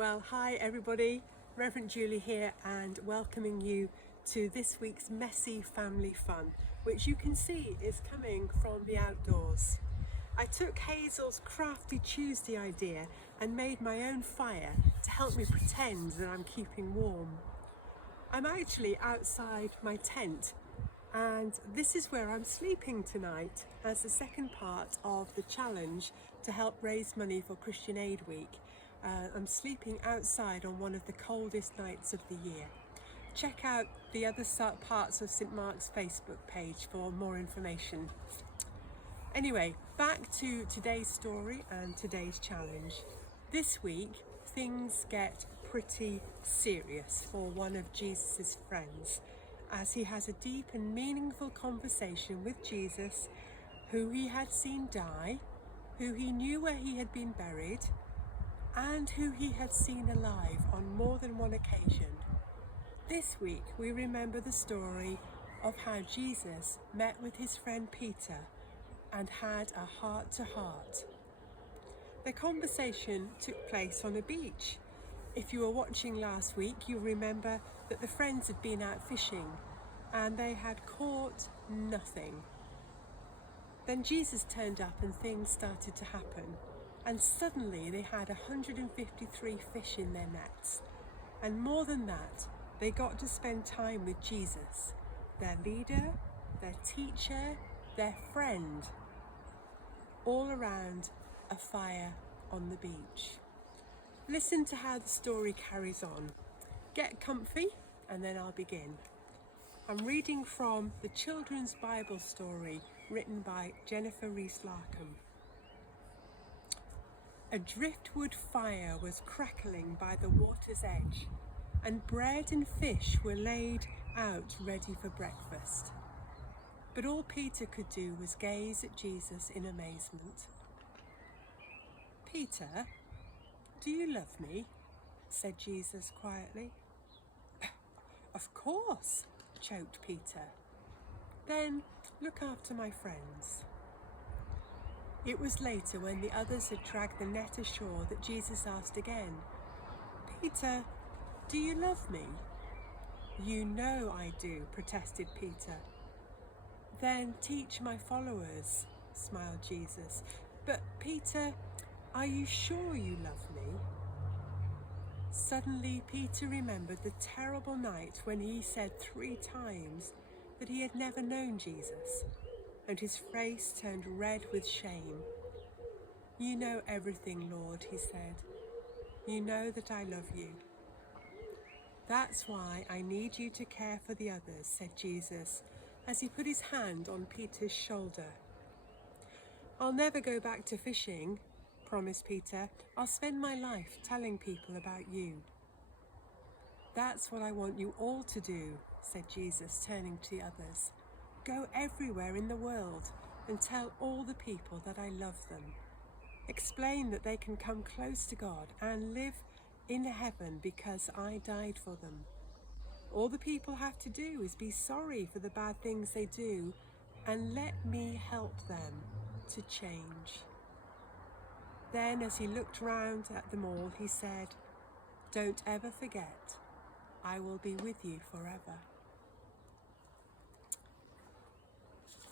Well, hi everybody, Reverend Julie here and welcoming you to this week's Messy Family Fun, which you can see is coming from the outdoors. I took Hazel's Crafty Tuesday idea and made my own fire to help me pretend that I'm keeping warm. I'm actually outside my tent and this is where I'm sleeping tonight as the second part of the challenge to help raise money for Christian Aid Week. I'm sleeping outside on one of the coldest nights of the year. Check out the other parts of St Mark's Facebook page for more information. Anyway, back to today's story and today's challenge. This week, things get pretty serious for one of Jesus's friends, as he has a deep and meaningful conversation with Jesus, who he had seen die, who he knew where he had been buried, and who he had seen alive on more than one occasion. This week we remember the story of how Jesus met with his friend Peter and had a heart-to-heart. The conversation took place on a beach. If you were watching last week, you'll remember that the friends had been out fishing and they had caught nothing. Then Jesus turned up and things started to happen. And suddenly they had 153 fish in their nets. And more than that, they got to spend time with Jesus, their leader, their teacher, their friend, all around a fire on the beach. Listen to how the story carries on. Get comfy and then I'll begin. I'm reading from the Children's Bible Story written by Jennifer Rees-Larkham. A driftwood fire was crackling by the water's edge, and bread and fish were laid out ready for breakfast. But all Peter could do was gaze at Jesus in amazement. "Peter, do you love me?" said Jesus quietly. "Of course," choked Peter. "Then look after my friends." It was later, when the others had dragged the net ashore, that Jesus asked again, "Peter, do you love me?" "You know I do," protested Peter. "Then teach my followers," smiled Jesus. "But Peter, are you sure you love me?" Suddenly Peter remembered the terrible night when he said 3 times that he had never known Jesus, and his face turned red with shame. "You know everything, Lord," he said. "You know that I love you." "That's why I need you to care for the others," said Jesus, as he put his hand on Peter's shoulder. "I'll never go back to fishing," promised Peter. "I'll spend my life telling people about you." "That's what I want you all to do," said Jesus, turning to the others. "Go everywhere in the world and tell all the people that I love them. Explain that they can come close to God and live in heaven because I died for them. All the people have to do is be sorry for the bad things they do and let me help them to change." Then, as he looked round at them all, he said, "Don't ever forget, I will be with you forever."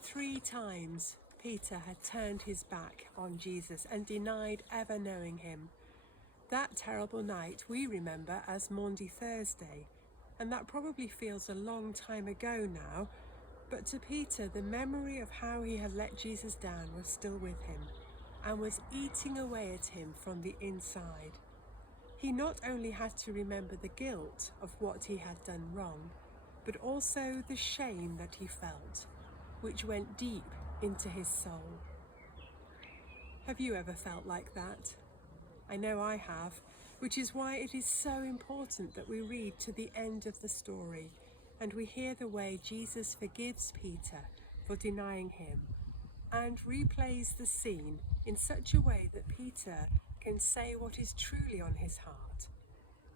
3 times Peter had turned his back on Jesus and denied ever knowing him. That terrible night we remember as Maundy Thursday, and that probably feels a long time ago now, but to Peter the memory of how he had let Jesus down was still with him and was eating away at him from the inside. He not only had to remember the guilt of what he had done wrong, but also the shame that he felt, which went deep into his soul. Have you ever felt like that? I know I have, which is why it is so important that we read to the end of the story and we hear the way Jesus forgives Peter for denying him and replays the scene in such a way that Peter can say what is truly on his heart,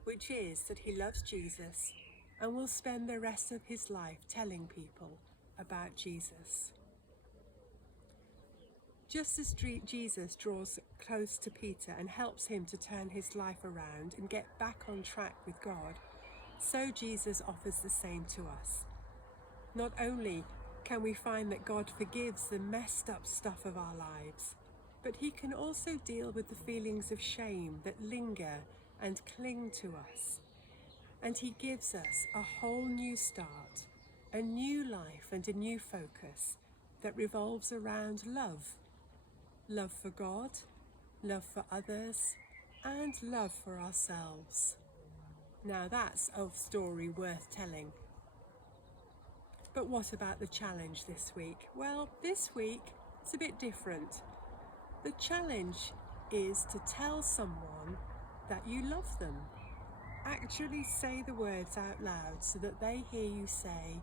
which is that he loves Jesus and will spend the rest of his life telling people about Jesus. Just as Jesus draws close to Peter and helps him to turn his life around and get back on track with God, so Jesus offers the same to us. Not only can we find that God forgives the messed up stuff of our lives, but he can also deal with the feelings of shame that linger and cling to us. And he gives us a whole new start, a new life and a new focus that revolves around love. Love for God, love for others, and love for ourselves. Now that's a story worth telling. But what about the challenge this week? Well, this week it's a bit different. The challenge is to tell someone that you love them. Actually say the words out loud so that they hear you say,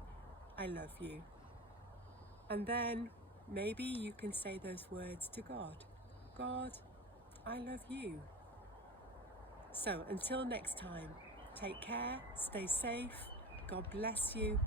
I love you. And then maybe you can say those words to God. God, I love you. So until next time, take care, stay safe, God bless you,